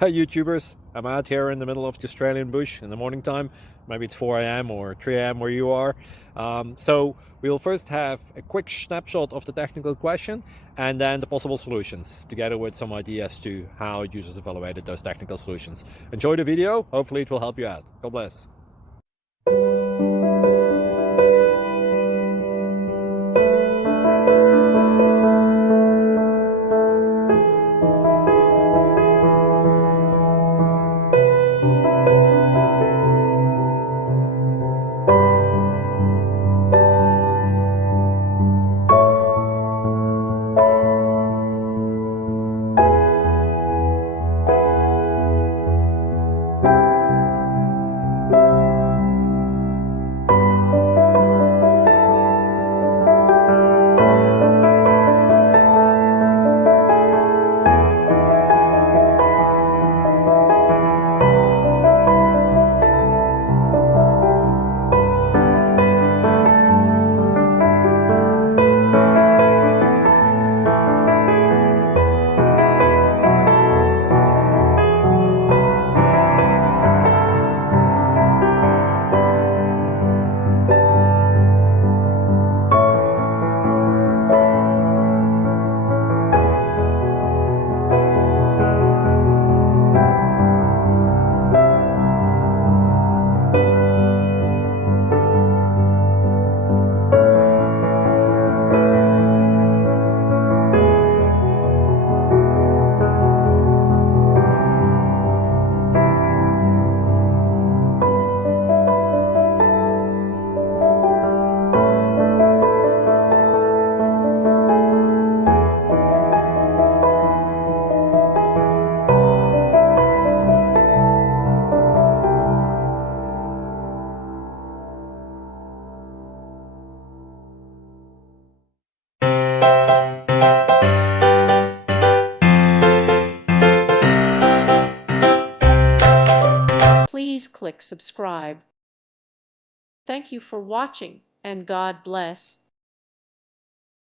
Hi YouTubers, I'm out here in the middle of the Australian bush in the morning time. Maybe it's 4 a.m. or 3 a.m. where you are. So we'll first have a quick snapshot of the technical question and then the possible solutions, together with some ideas to how users evaluated those technical solutions. Enjoy the video, hopefully it will help you out. God bless. Please click subscribe. Thank you for watching, and God bless.